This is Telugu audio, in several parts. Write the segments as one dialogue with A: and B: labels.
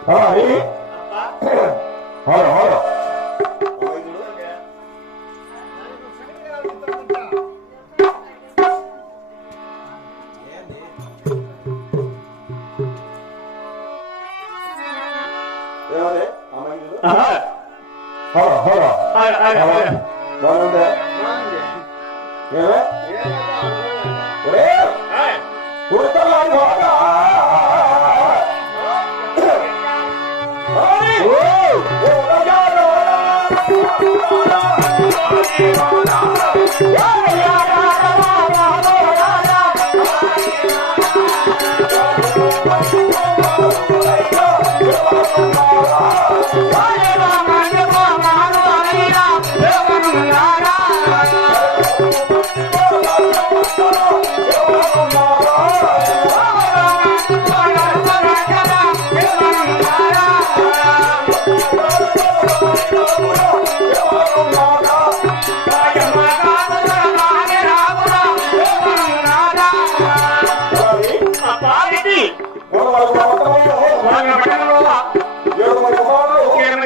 A: హాయ్ హలో హలో ఏమని Hey,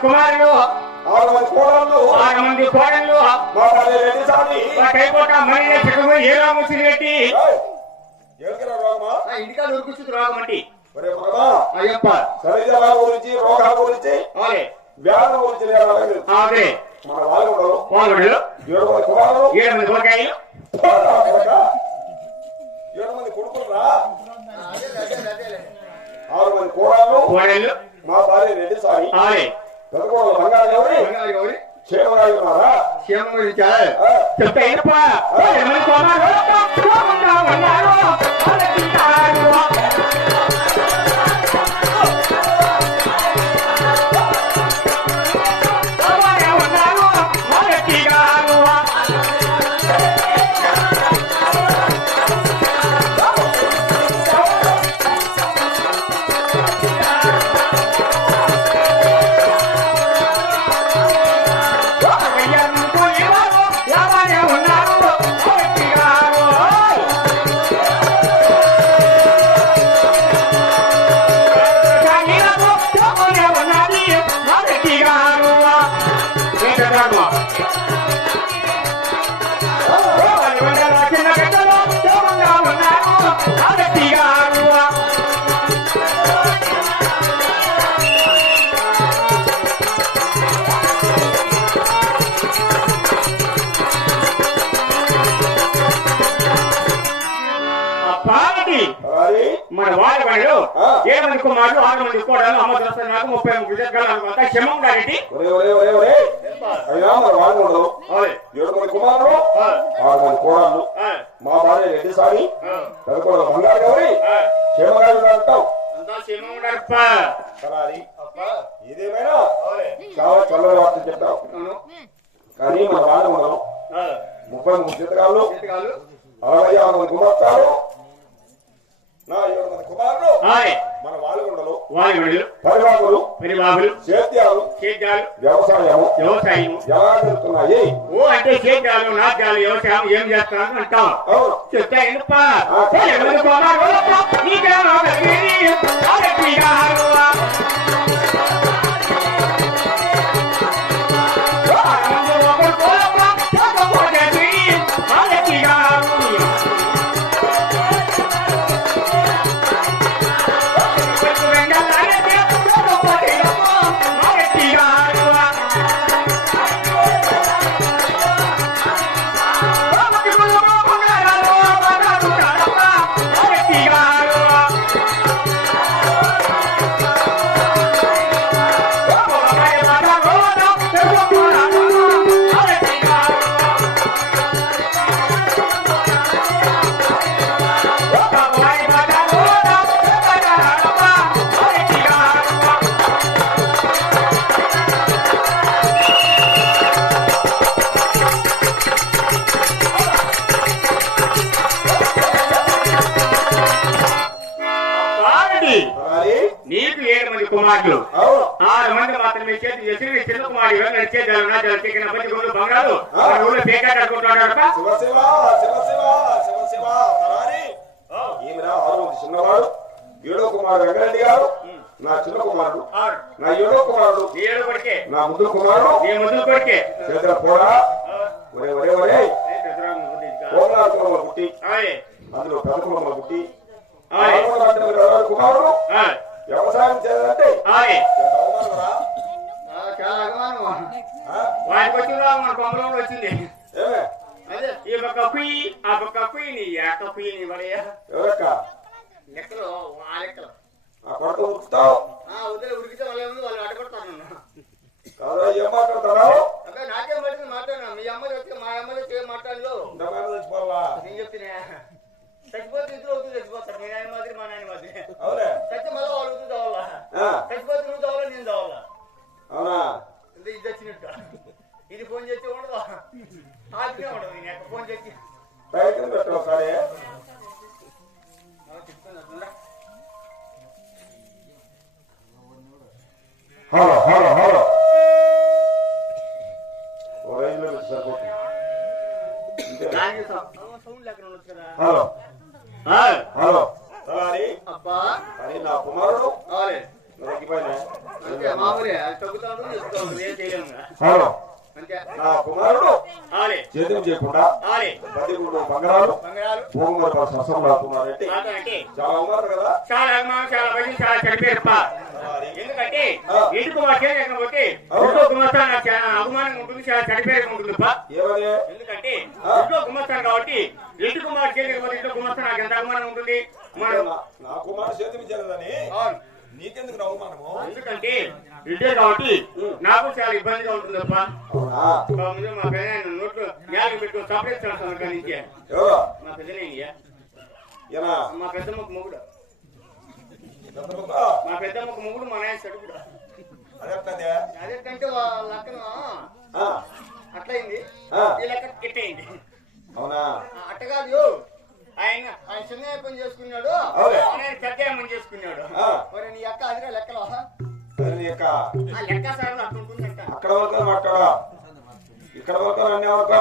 B: కుమారులు.
A: ఆరు మంది కోడళ్ళు.
B: ఆరు మంది కోడళ్ళు. కైపోట మనీ చెట్టుకు ఏ రామూర్తి రెడ్డి
A: ఎవరికిరా రోగమా?
B: ఇంటికాడ ఉరుకుచ్చు
A: భగవా
B: అయ్యప్ప.
A: శరీరాల గురించి రోగాల గురించి వ్యాధుల గురించి
B: అదే
A: మన వాళ్ళు
B: వాళ్ళు
A: ఏడు మంది కుమారులు.
B: ఏడు మంది పిల్లకాయలు
A: ఏడు మంది కొడుకులు రా ఆరు మంది కోడళ్ళు.
B: కోడళ్ళు.
A: మా భార్య రెడ్డి సామి
B: అదే
A: పెదకోడలు బంగారు ఎవరి క్షేమరాజు ఉన్నారా
B: క్షేమం గురించి
A: ఆ,
B: మన వాడవాళ్ళు
A: ఆ.
B: ఏడు మంది కుమారులు ఆరు మంది కోడలు అమ్మ దోస్త నాకు ముప్పై జగ్గాలు అనుకుంటా క్షమం
A: మరి వాళ్ళు. ఏడు మంది ఆరు మంది కోడళ్ళు. మా భార్య బంగారు గౌరి చాలా చల్లని వార్త కానీ మన వాళ్ళు ముప్పై మూడు జీతగాళ్ళు. అరవై ఆరు మంది కుమార్తెలు నా ఏడు మంది కుమారులు. మన ఉండరు
B: వాయువులు
A: పరివాగులు
B: పరిబాబులు
A: సేద్యాలు
B: సేద్యాలు.
A: వ్యవసాయము
B: వ్యవసాయం
A: ఎలా జరుగుతున్నాయి?
B: ఓ అంటే సేద్యాలు నాట్యాలు వ్యవసాయం ఏం చేస్తాను అంటాం
A: అవును.
B: చెప్తే
A: అవును
B: ఆరు మంది మాత్రమే చేతి చేసి చిన్న కుమారి నడిచేదాలు నా చికెన్ పది గుండు బంగారు. ఊళ్ళో పేకాట అనుకుంటున్నాడు
A: చిన్నవాడు? ఏడో కుమారుడు వెంకరెడ్డి గారు? నా చిన్న కుమారుడు. నా ఏడో కుమారుడు.
B: ఏడు కొడికే.
A: నా ముద్దుల కుమారుడు.
B: నీ ముద్దులు కొడికే.
A: చేతుల పోరా. ఒరే ఒరే ఒరే. కోమలాకుల పుట్టి అందులో పెద్ద కుటుంబం పుట్టి కుమారుడు. వ్యవసాయం చేయాలంటే?
C: చాలా అభిమానం?
B: వాడికి వచ్చిందా మన కొమ్మలో వచ్చింది. ఈ పక్క కుయ్యి ఆ పక్క కుయ్యి నీ ఏక కుయ్యి నీ
A: ఎవరక్క?
C: లెక్కలు ఆ లెక్కలు.
A: కొడత ఉరుకుతావు
C: ఆ వదిలే ఉడికితే వాళ్ళు ఏముంది వాళ్ళు అడగొడతాను నన్ను
A: కాదా ఏం మాట్లాడతావు
C: అబ్బాయి నాకేం పడుతుంది మాట్లాడినా మీ అమ్మ చెప్తే మా అమ్మ చెప్తే ఏం మాట్లాడలో
A: ఇంతమైన తెచ్చిపోవాలా
C: నేను చెప్తున్నా చచ్చిపోతే ఇద్దరు అవుతుంది చచ్చిపోతారు మీ నాయన మాదిరి మా నాయన మాదిరి.
A: అవునే?
C: చచ్చి మళ్ళీ వాళ్ళు అవుతుంది కావాలా
A: ఆ,
C: చచ్చిపోతే నువ్వు కావాలా నేను కావాలా
A: అవునా?
C: ఇది వచ్చినట్టు. ఇది ఫోన్ చేస్తే ఉండదు. ఆపినే ఉండదు. నేను ఫోన్ చేసి
A: బయటకు పెట్టు ఒకసారి. Hello hello hello. ఓ రేంజ్లో సరిపోతుంది హలో.
C: అబ్బా.
A: అని నా కుమారుడు?
C: ఉంటుంది ఉంటుంది.
A: హలో. నా కుమారుడు? చేతులు చేయకుండా బంగారాలు
C: బంగారాలు.
A: భూమి ససం రాకున్నారంటే
B: కాదంటే
A: చాలా ఉన్నారు కదా.
B: చాలా అభిమానం చాలా మంది చాలా చనిపోయారప్ప ఎందుకంటే. ఇంటికి. ఇంట్లో గుమస్తాన్ చాలా ఉంటుంది చాలా
A: ఏమని?
B: ఎందుకంటే. ఇంట్లో గుమస్తాను కాబట్టి ఇంటి కుమార్ చేయలేకపోతే ఇంట్లో గుమస్తాను నాకు ఎంత అవమానం ఉంటుంది మనం
A: నా- నా కుమారుడు చేతులు ఇచ్చారని
C: అవును
A: నీకెందుకు నా అవమానము
B: ఇంటే కాబట్టి నాకు చాలా ఇబ్బందిగా
A: అవునా?
B: ముందు మా పెద్ద నోట్లో నేలకు పెట్టు సపరేట్ చేస్తాను అక్కడి నుంచి. మా
A: ఈయన
B: మా పెద్దమ్మకు మొగుడు. మా పెద్దమ్మకు మొగుడు మా నాయన సడుగుడు.
C: అదేంటంటే వాళ్ళ లెక్కన
A: ఆ,
C: అట్లయింది.
B: ఈ లెక్క కిట్టయింది.
A: అవునా?
C: అట్టగాదు
B: ఆయన
C: ఆయన చిన్న పని చేసుకున్నాడు.
B: పెద్ద ఏమని చేసుకున్నాడు.
C: మరి నీ అక్క అదిగా లెక్కలో?
A: అక్కడ వరకు మాట్లాడా ఇక్కడ వరకు అన్ని వరకు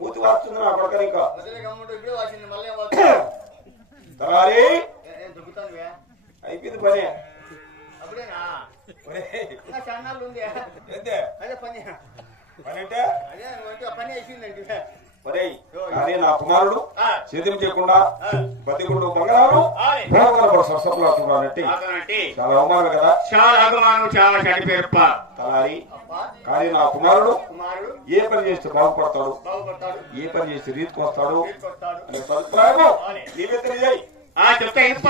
A: ఊతి వస్తుంది నా కొడుకు ఇంకా? తలారి? అయిపోయింది పని.
C: పని
A: నా కుమారుడు చేతులు చేయకుండా అవమానం కదా?
B: చాలా అభిమానం చాలా
A: తలారి
C: అబ్బా
A: కానీ నా కుమారుడు ఏ పని చేస్తే బాగుపడతాడు? ఏ పని చేస్తే రీతికి వస్తాడు? అనే అభిప్రాయము నీవే తెలియజేయి
B: ఆ చెప్తా ఇప్ప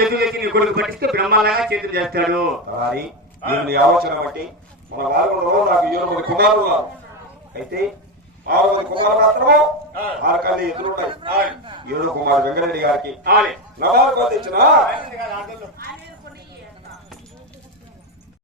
B: నమాని ఎదురెక్కి నీ కొడుకు పట్టిస్తే బ్రహ్మాలంగా చేతులు చేస్తాడు
A: నేను నీ ఆలోచన బట్టి మన వారంలో నాకు ఏడు మంది కుమారులు అయితే ఆరు మంది కుమారులు మాత్రము ఆరు కళ్ళు ఎదురుంటాయి ఏడు కుమారు వెంకరెడ్డి గారికి నవారు ఇచ్చిన